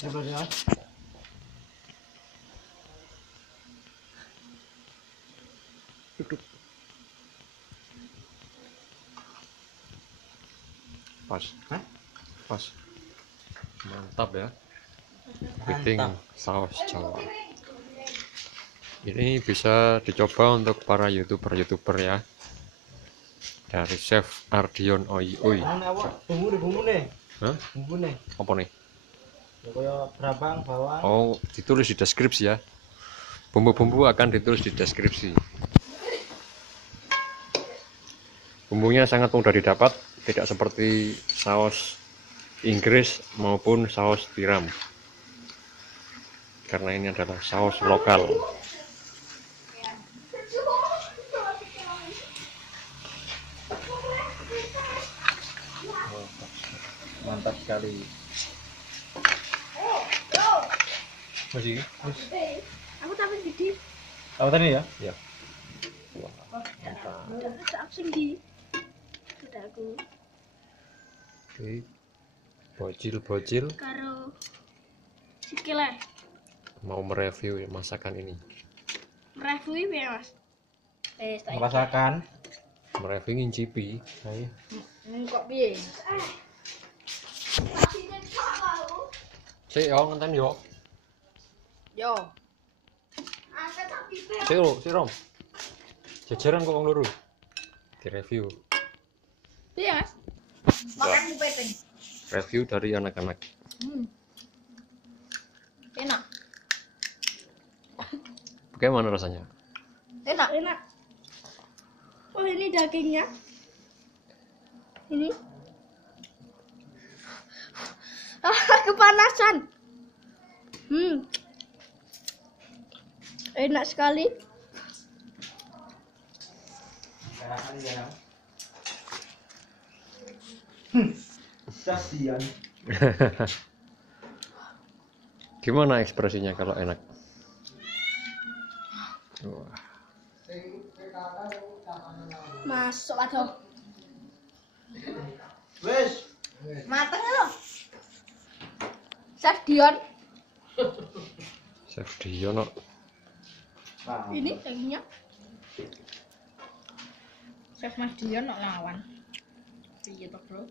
Coba. Duduk. Pas. Hah? Pas. Mantap ya. Kepiting saus Jawa. Ini bisa dicoba untuk para youtuber ya. Dari Chef Ardion Oi Oi. Bumbu nih. Hah? Bumbu nih. Apa nih? Kayak berabang, bawang. Oh, ditulis di deskripsi ya. Bumbu-bumbu akan ditulis di deskripsi. Bumbunya sangat mudah didapat, tidak seperti saus Inggris maupun saus tiram. Karena ini adalah saus lokal. Mantap sekali. Masih? Aku tapi gede. Tahu tadi ya? Ya. Aku sendiri. Sudah aku. Oke. Bocil-bocil Karo sikile. mau mereview masakan ini. Review ya, Mas. Merasakan. Mereview ngincipi. Ayo. Kok piye? Sik yo ngenten yo. Yo. Sik Rom. Jajaran kok wong loro. Direview. Piye, Mas? Makan kuping. Review dari anak-anak. Enak. Bagaimana rasanya? Enak. Enak. Oh, ini dagingnya. Ini. Kepanasan. Enak sekali. Kasihan. Gimana ekspresinya kalau enak? Wah. Masuk aduh. Wes. Mateng loh. Chef Dion. Chef Dion. Ini dagingnya. Chef Mas Dion nok lawan. Piye to, Bro?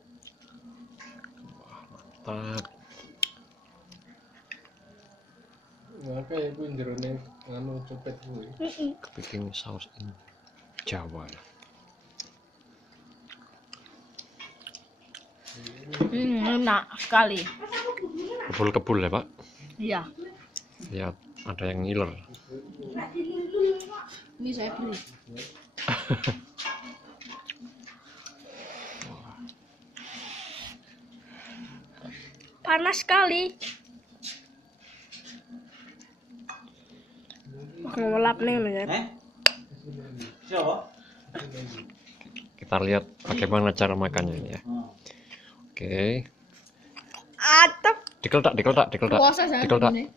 Mantap. Maka ya gue jerone nganu copet gue. Kepiting saus ini Jawa. Enak sekali. Kebul-kebul ya, Pak. Iya. Lihat ada yang ngiler. Ini saya beli. Panas sekali. Ngelap nih ya. Siapa? Kita lihat bagaimana cara makannya ini ya. Oke. Atap. Dikeletak. Puasa saya Dikeletak. ini.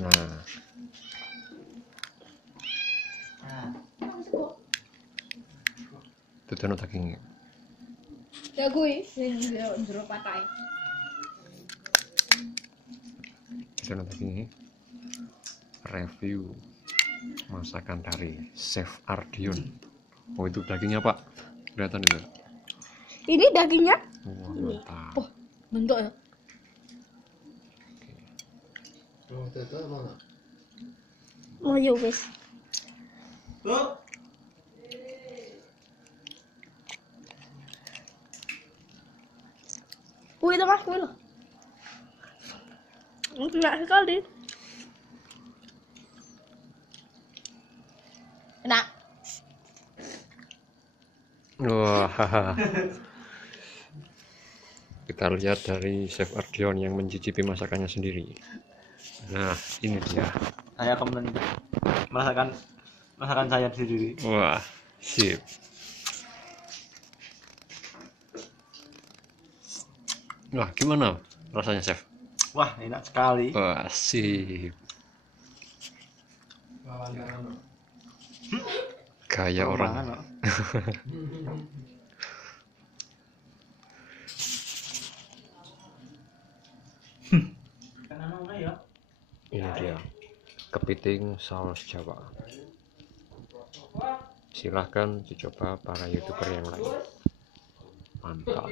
Nah, itu tuh dagingnya. Ya gue sing jero pakai. Itu dagingnya. Review masakan dari Chef Ardion. Oh, itu dagingnya, Pak. Kelihatan itu. Ini dagingnya? Wah, mantap. Oh, bentuk ya. Oh, ya wis. Wih, itu Mas, wih. Enak sekali. Enak. Wah. Kita lihat dari Chef Ardion yang mencicipi masakannya sendiri. Nah, ini dia. Saya akan merasakan masakan saya sendiri. Wah, sip. Wah, gimana rasanya, Chef? Wah, enak sekali. Wah, sip. Gaya orang. Ini dia kepiting saus Jawa. Silahkan dicoba para youtuber yang lain. Mantap.